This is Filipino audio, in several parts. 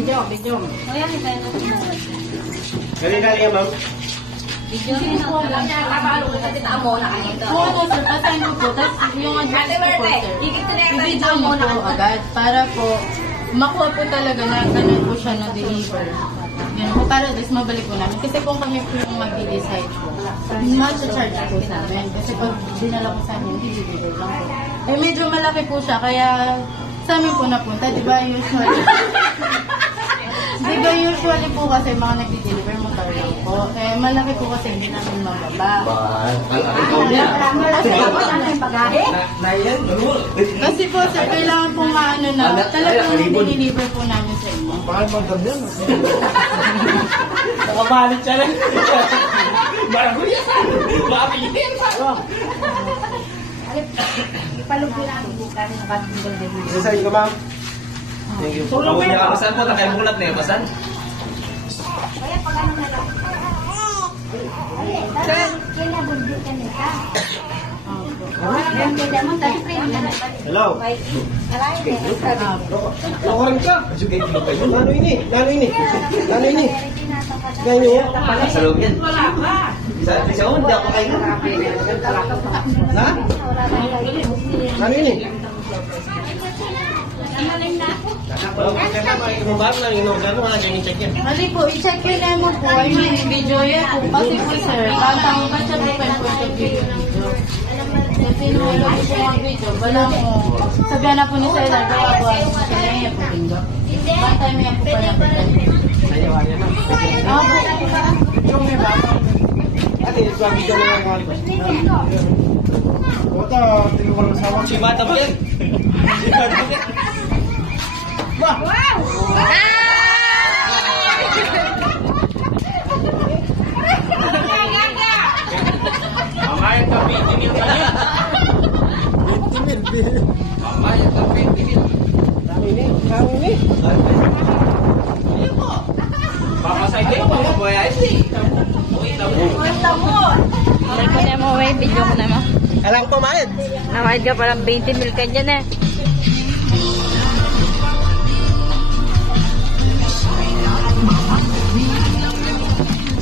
Video. O yan, ito yan. Dali-dali yan, ma'am. Video rin ako. Alam niya, kabalo ko kasi taamo na kayo. Oo, ano sir, pasahin ko po. Tapos yung address ko po sir. I-video mo niyo po agad para po makuha po talaga na ganun po siya na-deliver. Yan po, para this mabalik po namin. Kasi kung kami po yung mag-decide po, mag-charge po sa amin. Kasi pag dinala ko sa amin, i-deliver lang po. Eh medyo malaki po siya, kaya sa amin po napunta, di ba usually? Di ba usually po kasi mga nag-deliver motor lang po. Eh malaki po kasi hindi namin mababa. Kasi po sir, kailangan po maano na talagang i-deliver po namin sa inyo. Bakit magdam yan? Nakabalit siya lang. Baraguya sa! Mapigil sa! Ipalugin namin bukan ng batinggol din. Isa ka, ma'am. Thank you. Tulong niya kapasan po, nakaimulat na yung pasan. Kaya pag ano na lang. Kaya nabulbi ka nila. Hello. Ako rin ka. Ano ini? Ganyan. Sa loob yan. Isa ko, hindi ako kayo. Ha? Ano ini? Mali po, i-check yun na mo po. I mean, video yan po. Kasi po sir, batang ba't siya po kayo po sa video. Kasi nung alam po ang video, wala mo. Sabihan na po ni Seller, kaya po ang kaya niya po bingo. Batay niya po pala po tayo. Ako po. Yung may bata. Ate, swagi ka na yung mga lipas. Ito, tingin ko lang sa Si Bata ba yan? Si Bata ba yan? Mamaya ka 20 mil ka yan. 20 mil. Mamaya ka 20 mil. Dami ni. Ayun po. Papasay kayo, mabuhay si. Dahil ko na mo, video ko na mo. Alang pumayad. Namahid ka parang 20 mil ka dyan eh.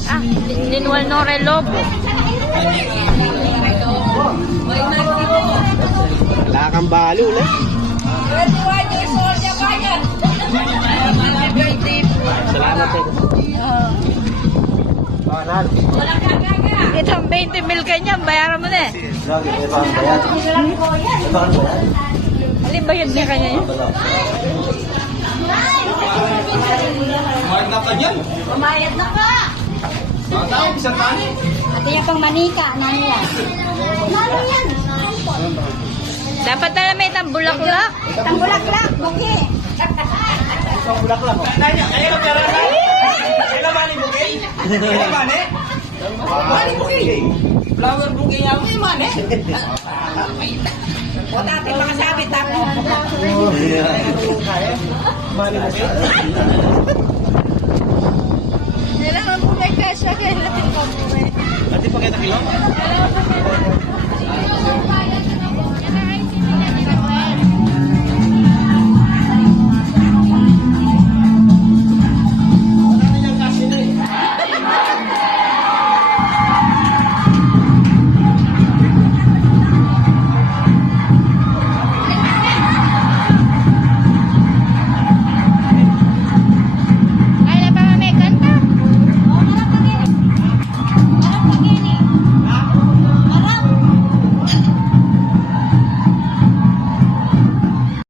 Ah, Linual no relobo. Wala kang balo na. Salamat eh. Panal. Itong 20 mil ka niyan, bayaran mo na eh. Lagi may bang bayad. May bang bayad. Alin ba yun niya kanya yun? Kumain na ka dyan. Pumayad na ka! Tao, isang tani. Ate yung pang manika, nani yan? Nani yan? Dapat na may tambulaklak. Tambulaklak, buki! Isang bulak-lak. Kaya ka pera na. Kaya mani bukay. Kaya mani. Mani bukay. Flower bukay yan. Kaya mani. O dati makasabit ako. Mani mo kayo. Kailangan po may cash. Kailangan po may. Ati pa kita kilo?